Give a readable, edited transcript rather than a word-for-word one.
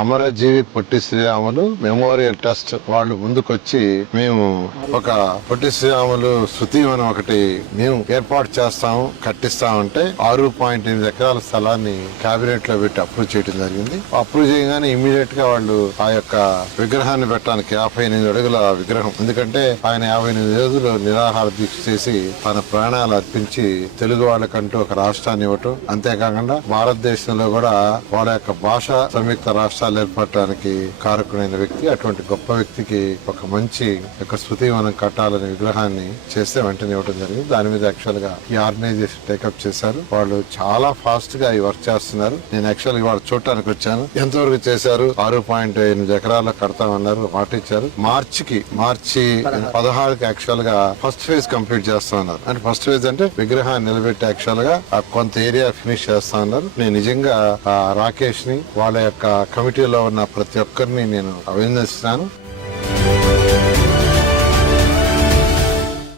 అమరజీవి Potti Sriramulu memorial trust వాళ్ళు ముందుకొచ్చి మేము ఒక పొట్టి శ్రీరాములు శృతివనం ఒకటి మేము ఏర్పాటు చేస్తాము కట్టిస్తామంటే 6.8 ఎకరాల స్థలాన్ని కేబినెట్ లో పెట్టి అప్రూవ్ చేయడం జరిగింది. అప్రూవ్ చేయగానే ఇమీడియట్ గా వాళ్ళు ఆ యొక్క విగ్రహాన్ని పెట్టడానికి 58 అడుగుల విగ్రహం, ఎందుకంటే ఆయన 58 రోజులు నిరాహార దీక్ష చేసి తన ప్రాణాలు అర్పించి తెలుగు వాళ్ళకంటూ ఒక రాష్ట్రాన్ని ఇవ్వటం, అంతేకాకుండా భారతదేశంలో కూడా వాళ్ళ యొక్క భాష సంయుక్త రాష్ట్రాలు ఏర్పడటానికి కారకుడైన వ్యక్తి. అటువంటి గొప్ప వ్యక్తికి ఒక మంచి యొక్క స్మృతివనం కట్టాలనే విగ్రహాన్ని చేస్తే వెంటనే ఇవ్వడం జరిగింది. దాని మీద యాక్చువల్ గా ఈ ఆర్గనైజేషన్ టేకప్ చేశారు. వాళ్ళు చాలా ఫాస్ట్ గా ఈ వర్క్ చేస్తున్నారు. నేను యాక్చువల్ గా వాళ్ళు చూడటానికి వచ్చాను. ఎంతవరకు చేశారు? 6.8 ఎకరాల్లో కడతామన్నారు, మాట ఇచ్చారు. మార్చి 16కి యాక్చువల్ గా ఫస్ట్ ఫేజ్ కంప్లీట్ చేస్తా ఉన్నారు. అంటే ఫస్ట్ ఫేజ్ అంటే విగ్రహాన్ని నిలబెట్టి యాక్చువల్ గా కొంత ఏరియా ఫినిష్ చేస్తా ఉన్నారు. నేను నిజంగా రాకేష్ ని వాళ్ళ యొక్క కమిటీలో ఉన్న ప్రతి ఒక్కరిని నేను అభినందిస్తున్నాను.